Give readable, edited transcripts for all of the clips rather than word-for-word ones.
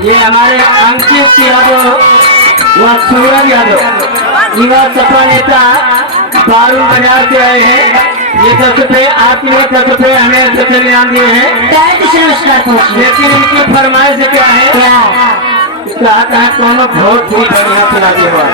ये हमारे अंकित यादव व सूरज यादव युवा सपा नेता बारू बाजार से आए हैं। ये 10 रुपये आपने 10 रुपये हमें 10 इनाम दिए हैं, लेकिन इनकी फरमाइश क्या है? कहा दोनों बहुत ही बढ़िया चला के बाद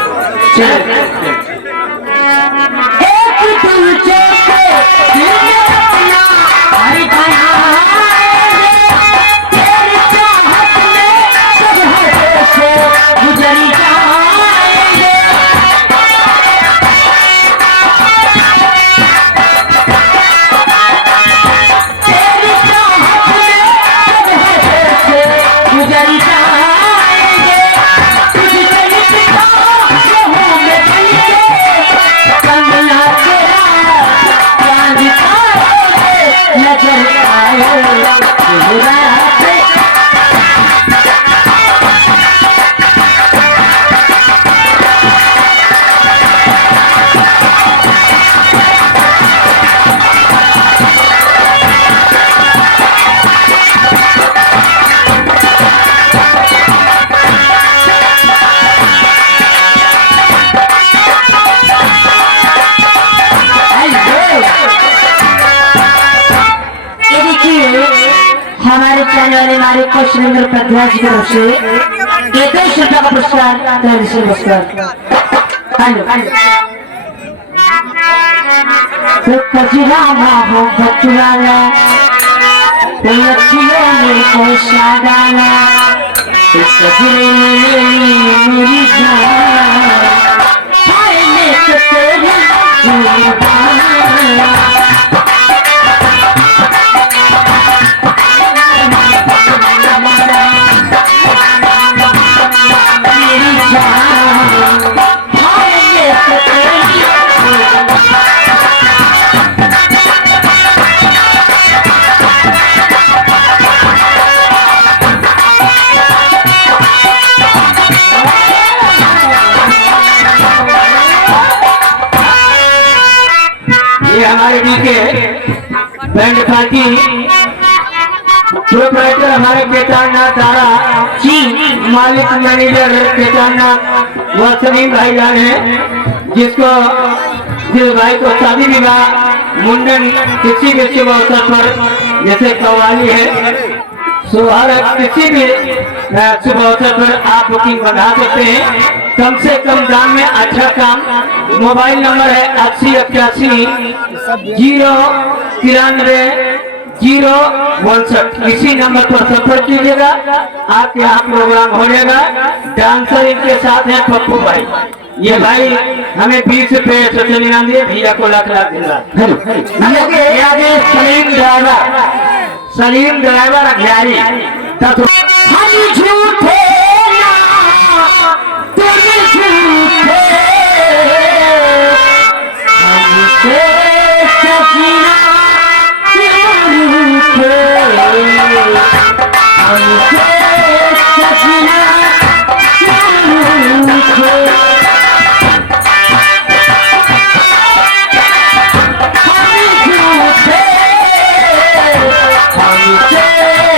हमारे चैनल वाले हमारे क्वेश्चन नंबर प्रध्याज की तरफ से 21 रुपया का पुरस्कार हेलो कचराना हो बचराना को शादाना इस कचरे में मेरी जान हाय मैं तेरी हमारे डीके बैंड पार्टी प्रोपराइटर हमारे केदारनाथ तारा जी, मालिक मैनेजर केदारनाथ व सभी भाईजान हैं, जिसको जिस भाई को शादी विवाह मुंडन किसी भी शुभ अवसर पर जैसे कव्वाली है सुहार किसी भी शुभ अवसर पर आप बुकिंग बढ़ा सकते हैं कम से कम दाम में अच्छा काम। मोबाइल नंबर है 8081-093-059। इसी नंबर पर संपर्क कीजिएगा, आपके यहाँ प्रोग्राम हो जाएगा। डांसर इनके साथ हैं पप्पू भाई। ये भाई हमें 20 रुपये सोशल इनाम दिए, भैया को लाख देगा। सलीम ड्राइवर अखियारी झूठे Yeah.